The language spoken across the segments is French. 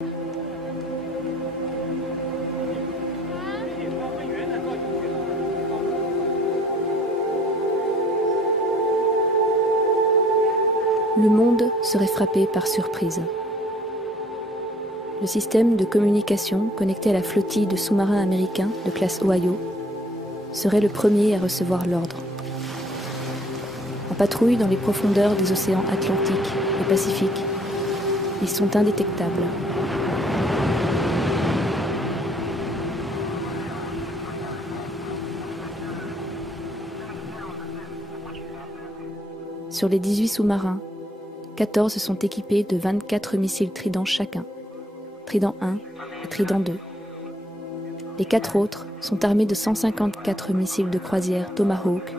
Le monde serait frappé par surprise. Le système de communication connecté à la flottille de sous-marins américains de classe Ohio serait le premier à recevoir l'ordre. En patrouille dans les profondeurs des océans Atlantique et Pacifique, ils sont indétectables. Sur les 18 sous-marins, 14 sont équipés de 24 missiles Trident chacun, Trident 1 et Trident 2. Les 4 autres sont armés de 154 missiles de croisière Tomahawk,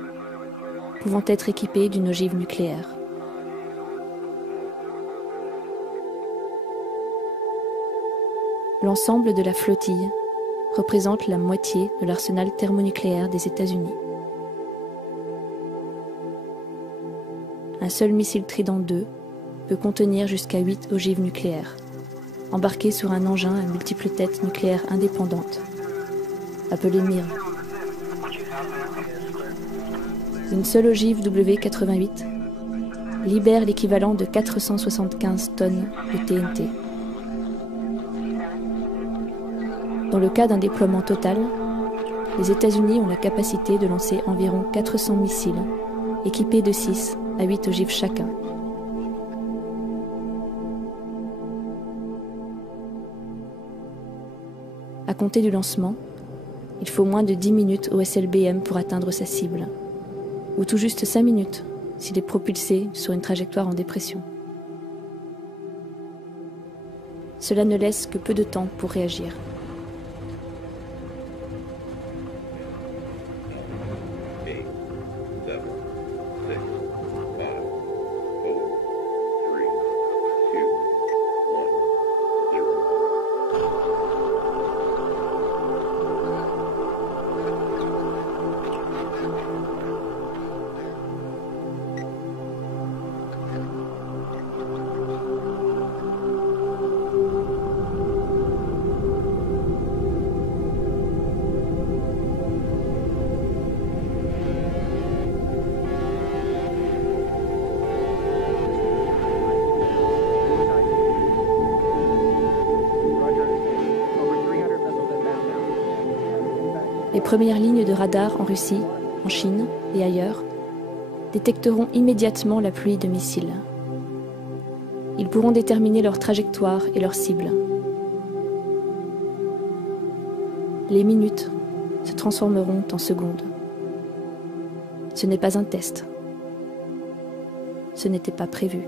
pouvant être équipés d'une ogive nucléaire. L'ensemble de la flottille représente la moitié de l'arsenal thermonucléaire des États-Unis. Un seul missile Trident 2 peut contenir jusqu'à 8 ogives nucléaires, embarquées sur un engin à multiples têtes nucléaires indépendantes, appelé MIRV. Une seule ogive W88 libère l'équivalent de 475 tonnes de TNT. Dans le cas d'un déploiement total, les États-Unis ont la capacité de lancer environ 400 missiles, équipés de 6 à 8 ogives chacun. À compter du lancement, il faut moins de 10 minutes au SLBM pour atteindre sa cible, ou tout juste 5 minutes s'il est propulsé sur une trajectoire en dépression. Cela ne laisse que peu de temps pour réagir. Les premières lignes de radar en Russie, en Chine et ailleurs détecteront immédiatement la pluie de missiles. Ils pourront déterminer leur trajectoire et leur cible. Les minutes se transformeront en secondes. Ce n'est pas un test. Ce n'était pas prévu.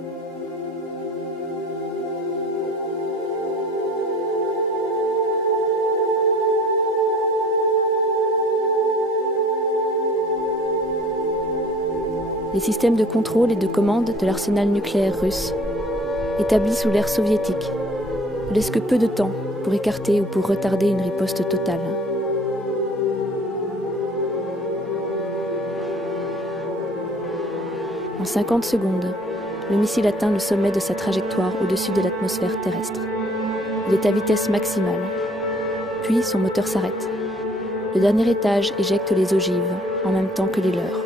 Les systèmes de contrôle et de commande de l'arsenal nucléaire russe, établis sous l'ère soviétique, ne laissent que peu de temps pour écarter ou pour retarder une riposte totale. En 50 secondes, le missile atteint le sommet de sa trajectoire au-dessus de l'atmosphère terrestre. Il est à vitesse maximale. Puis son moteur s'arrête. Le dernier étage éjecte les ogives en même temps que les leurs.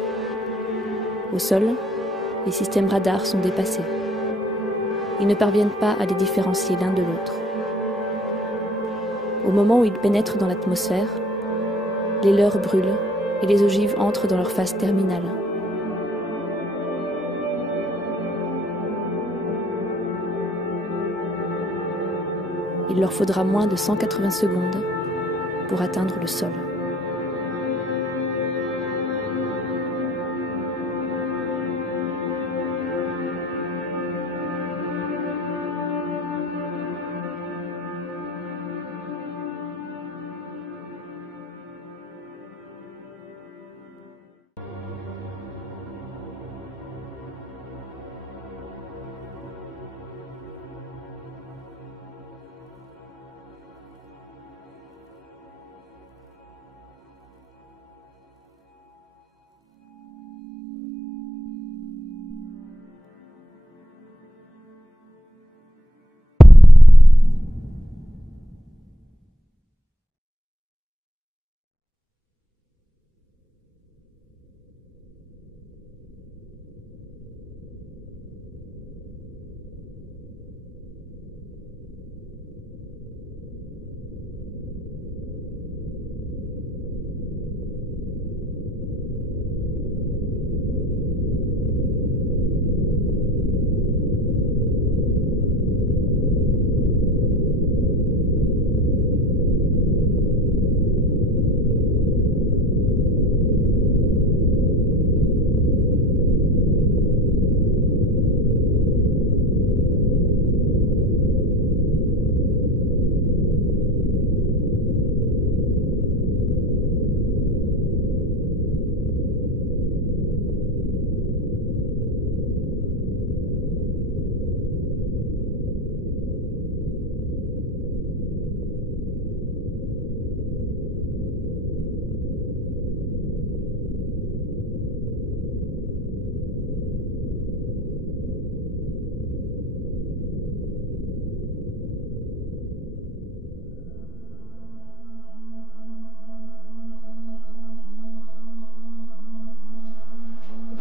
Au sol, les systèmes radars sont dépassés. Ils ne parviennent pas à les différencier l'un de l'autre. Au moment où ils pénètrent dans l'atmosphère, les leurres brûlent et les ogives entrent dans leur phase terminale. Il leur faudra moins de 180 secondes pour atteindre le sol.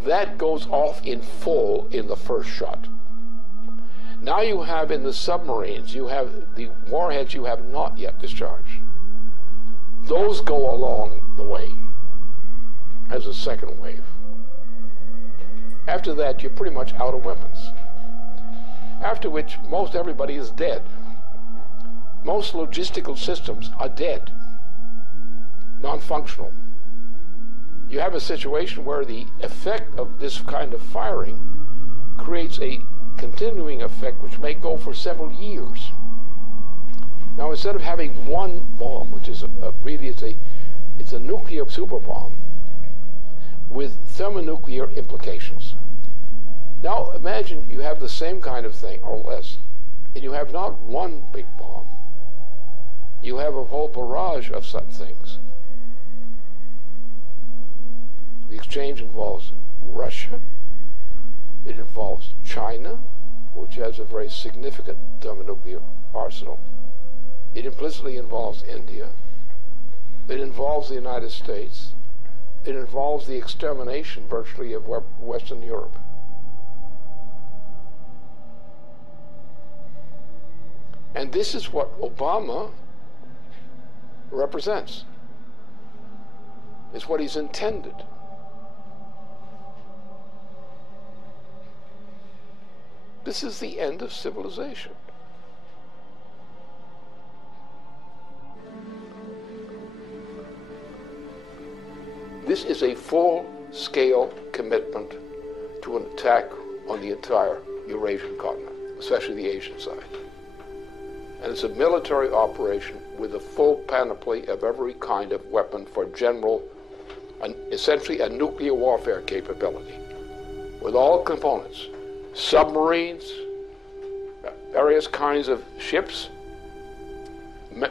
that goes off in full in the first shot. Now you have in the submarines, you have the warheads you have not yet discharged. Those go along the way as a second wave. After that, you're pretty much out of weapons. After which, most everybody is dead. Most logistical systems are dead, non-functional. You have a situation where the effect of this kind of firing creates a continuing effect which may go for several years. Now, instead of having one bomb, which is really it's a nuclear super bomb with thermonuclear implications. Now, imagine you have the same kind of thing, or less, and you have not one big bomb. You have a whole barrage of such things. The exchange involves Russia. It involves China, which has a very significant thermonuclear arsenal. It implicitly involves India. It involves the United States. It involves the extermination, virtually, of Western Europe. And this is what Obama represents. It's what he's intended. This is the end of civilization. This is a full-scale commitment to an attack on the entire Eurasian continent, especially the Asian side. And it's a military operation with a full panoply of every kind of weapon for general, essentially a nuclear warfare capability, with all components. Submarines, various kinds of ships,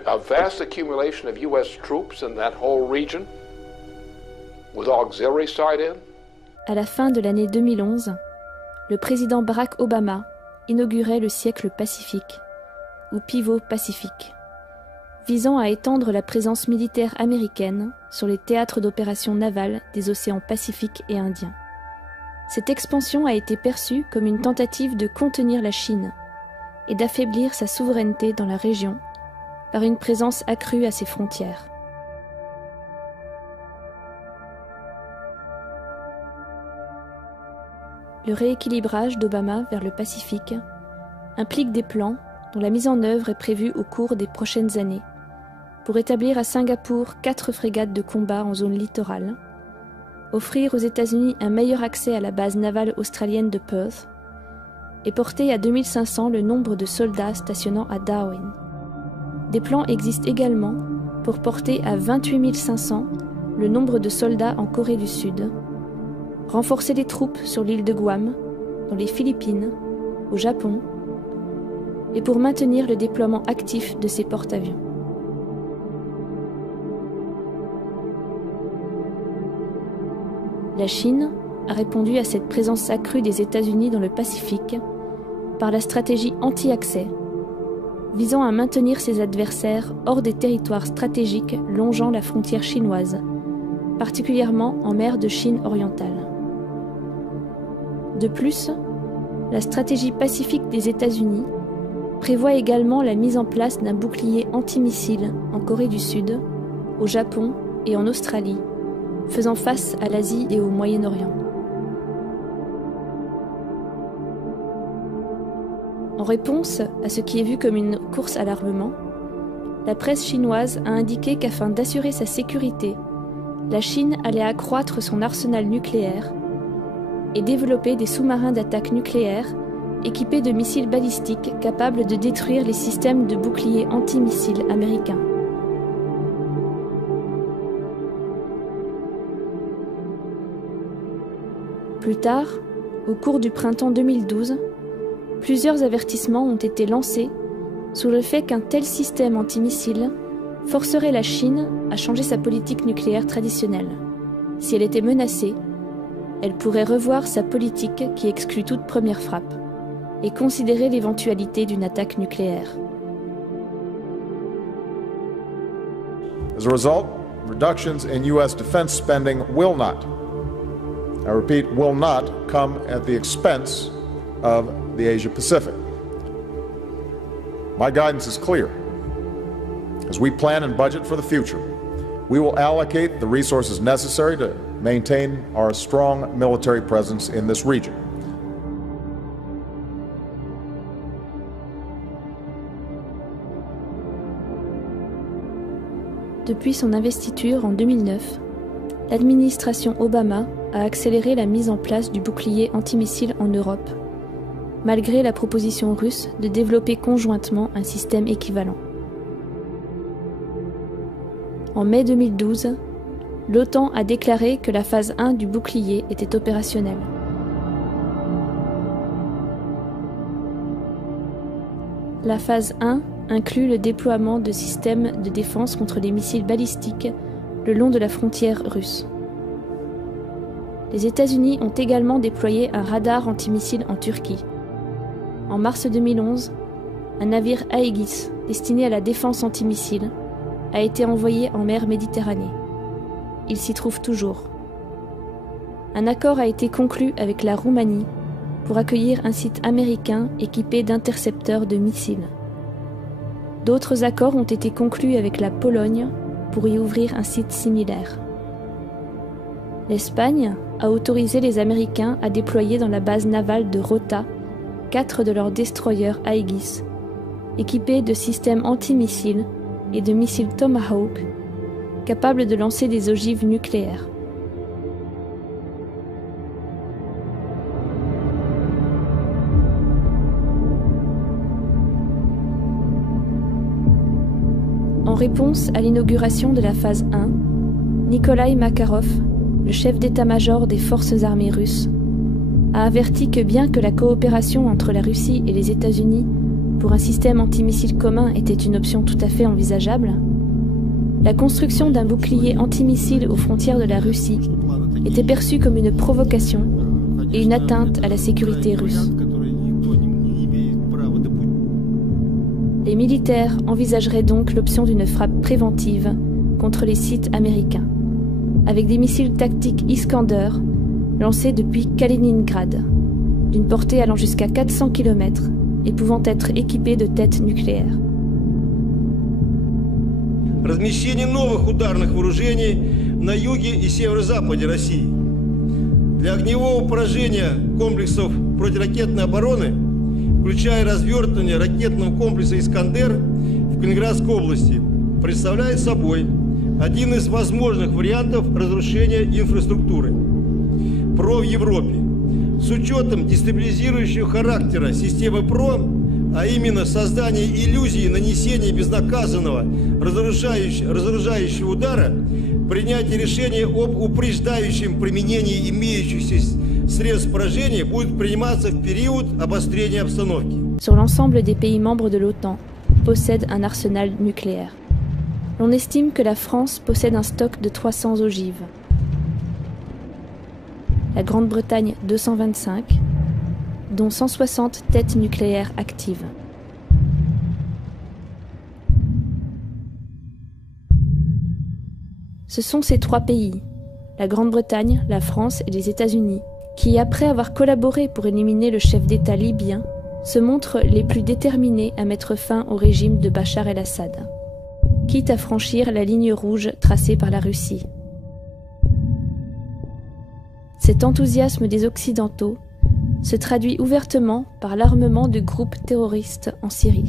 a vast accumulation of U.S. troops in that whole region, with auxiliary side in. À la fin de l'année 2011, le président Barack Obama inaugurait le siècle pacifique, ou pivot pacifique, visant à étendre la présence militaire américaine sur les théâtres d'opérations navales des océans Pacifique et Indien. Cette expansion a été perçue comme une tentative de contenir la Chine et d'affaiblir sa souveraineté dans la région par une présence accrue à ses frontières. Le rééquilibrage d'Obama vers le Pacifique implique des plans dont la mise en œuvre est prévue au cours des prochaines années pour établir à Singapour 4 frégates de combat en zone littorale, offrir aux États-Unis un meilleur accès à la base navale australienne de Perth et porter à 2500 le nombre de soldats stationnant à Darwin. Des plans existent également pour porter à 28 500 le nombre de soldats en Corée du Sud, renforcer les troupes sur l'île de Guam, dans les Philippines, au Japon, et pour maintenir le déploiement actif de ces porte-avions. La Chine a répondu à cette présence accrue des États-Unis dans le Pacifique par la stratégie anti-accès, visant à maintenir ses adversaires hors des territoires stratégiques longeant la frontière chinoise, particulièrement en mer de Chine orientale. De plus, la stratégie pacifique des États-Unis prévoit également la mise en place d'un bouclier antimissile en Corée du Sud, au Japon et en Australie, faisant face à l'Asie et au Moyen-Orient. En réponse à ce qui est vu comme une course à l'armement, la presse chinoise a indiqué qu'afin d'assurer sa sécurité, la Chine allait accroître son arsenal nucléaire et développer des sous-marins d'attaque nucléaire équipés de missiles balistiques capables de détruire les systèmes de boucliers antimissiles américains. Plus tard, au cours du printemps 2012, plusieurs avertissements ont été lancés sur le fait qu'un tel système antimissile forcerait la Chine à changer sa politique nucléaire traditionnelle. Si elle était menacée, elle pourrait revoir sa politique qui exclut toute première frappe et considérer l'éventualité d'une attaque nucléaire. As a result, reductions in U.S. defense spending will not I repeat, will not come at the expense of the Asia-Pacific. My guidance is clear. As we plan and budget for the future, we will allocate the resources necessary to maintain our strong military presence in this region. Depuis son investiture en 2009, l'administration Obama a accéléré la mise en place du bouclier antimissile en Europe, malgré la proposition russe de développer conjointement un système équivalent. En mai 2012, l'OTAN a déclaré que la phase 1 du bouclier était opérationnelle. La phase 1 inclut le déploiement de systèmes de défense contre les missiles balistiques le long de la frontière russe. Les États-Unis ont également déployé un radar antimissile en Turquie. En mars 2011, un navire Aegis destiné à la défense antimissile a été envoyé en mer Méditerranée. Il s'y trouve toujours. Un accord a été conclu avec la Roumanie pour accueillir un site américain équipé d'intercepteurs de missiles. D'autres accords ont été conclus avec la Pologne pour y ouvrir un site similaire. L'Espagne a autorisé les Américains à déployer dans la base navale de Rota 4 de leurs destroyers Aegis, équipés de systèmes antimissiles et de missiles Tomahawk, capables de lancer des ogives nucléaires. En réponse à l'inauguration de la phase 1, Nikolai Makarov, le chef d'état-major des forces armées russes, a averti que bien que la coopération entre la Russie et les États-Unis pour un système antimissile commun était une option tout à fait envisageable, la construction d'un bouclier antimissile aux frontières de la Russie était perçue comme une provocation et une atteinte à la sécurité russe. Les militaires envisageraient donc l'option d'une frappe préventive contre les sites américains, avec des missiles tactiques Iskander lancés depuis Kaliningrad, d'une portée allant jusqu'à 400 km et pouvant être équipés de têtes nucléaires. Размещение новых ударных вооружений на юге и северо-западе России. Для огневого поражения комплексов противоракетной обороны, включая развертывание ракетного комплекса «Искандер» в Калининградской области, представляет собой один из возможных вариантов разрушения инфраструктуры ПРО в Европе. С учетом дестабилизирующего характера системы ПРО, а именно создание иллюзии нанесения безнаказанного разоружающего удара, принятие решения об упреждающем применении имеющихся средств поражения будет приниматься в период обострения обстановки. Sur l'ensemble des pays membres de l'OTAN possèdent un arsenal nucléaire. On estime que la France possède un stock de 300 ogives. La Grande-Bretagne 225, dont 160 têtes nucléaires actives. Ce sont ces trois pays, la Grande-Bretagne, la France et les États-Unis, qui, après avoir collaboré pour éliminer le chef d'État libyen, se montrent les plus déterminés à mettre fin au régime de Bachar el-Assad, quitte à franchir la ligne rouge tracée par la Russie. Cet enthousiasme des Occidentaux se traduit ouvertement par l'armement de groupes terroristes en Syrie.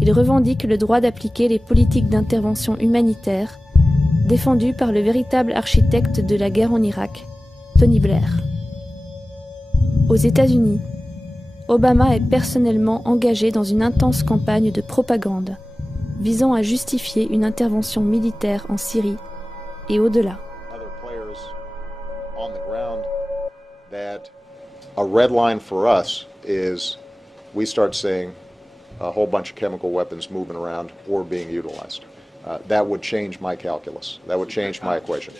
Ils revendiquent le droit d'appliquer les politiques d'intervention humanitaire défendues par le véritable architecte de la guerre en Irak, Tony Blair. Aux États-Unis, Obama est personnellement engagé dans une intense campagne de propagande visant à justifier une intervention militaire en Syrie et au-delà. On the ground that a red line for us is we start seeing a whole bunch of chemical weapons moving around or being utilized. That would change my calculus. That would change my equation.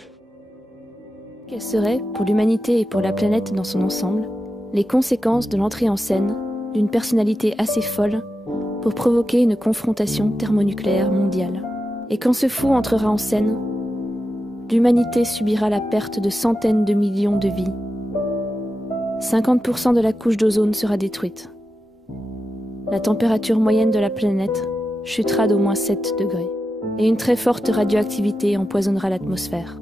Quelles seraient, pour l'humanité et pour la planète dans son ensemble, les conséquences de l'entrée en scène d'une personnalité assez folle pour provoquer une confrontation thermonucléaire mondiale? Et quand ce fou entrera en scène, l'humanité subira la perte de centaines de millions de vies. 50% de la couche d'ozone sera détruite. La température moyenne de la planète chutera d'au moins 7 degrés. Et une très forte radioactivité empoisonnera l'atmosphère.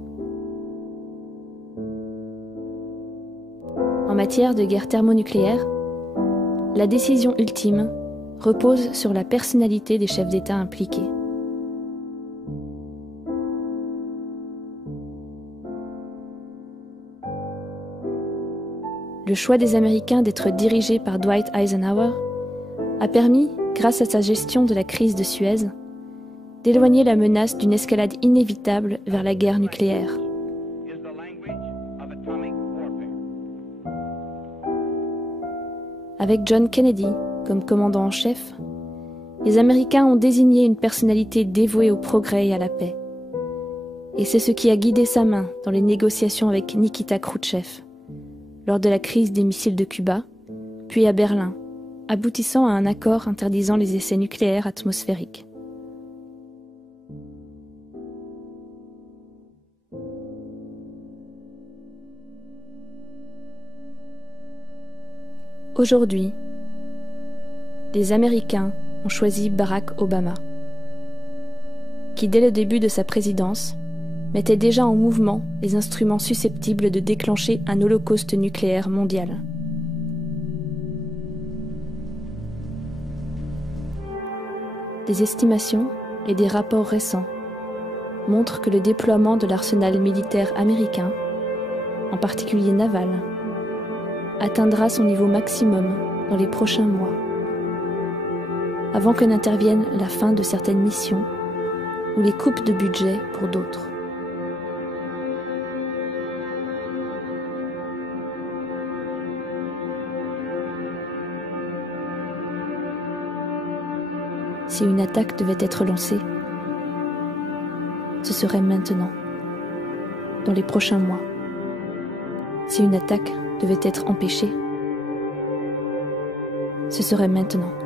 En matière de guerre thermonucléaire, la décision ultime repose sur la personnalité des chefs d'État impliqués. Le choix des Américains d'être dirigés par Dwight Eisenhower a permis, grâce à sa gestion de la crise de Suez, d'éloigner la menace d'une escalade inévitable vers la guerre nucléaire. Avec John Kennedy comme commandant en chef, les Américains ont désigné une personnalité dévouée au progrès et à la paix. Et c'est ce qui a guidé sa main dans les négociations avec Nikita Khrouchtchev, lors de la crise des missiles de Cuba, puis à Berlin, aboutissant à un accord interdisant les essais nucléaires atmosphériques. Aujourd'hui, les Américains ont choisi Barack Obama, qui dès le début de sa présidence mettait déjà en mouvement les instruments susceptibles de déclencher un holocauste nucléaire mondial. Des estimations et des rapports récents montrent que le déploiement de l'arsenal militaire américain, en particulier naval, atteindra son niveau maximum dans les prochains mois, avant que n'intervienne la fin de certaines missions ou les coupes de budget pour d'autres. Si une attaque devait être lancée, ce serait maintenant, dans les prochains mois. Si une attaque devait être empêchée, ce serait maintenant.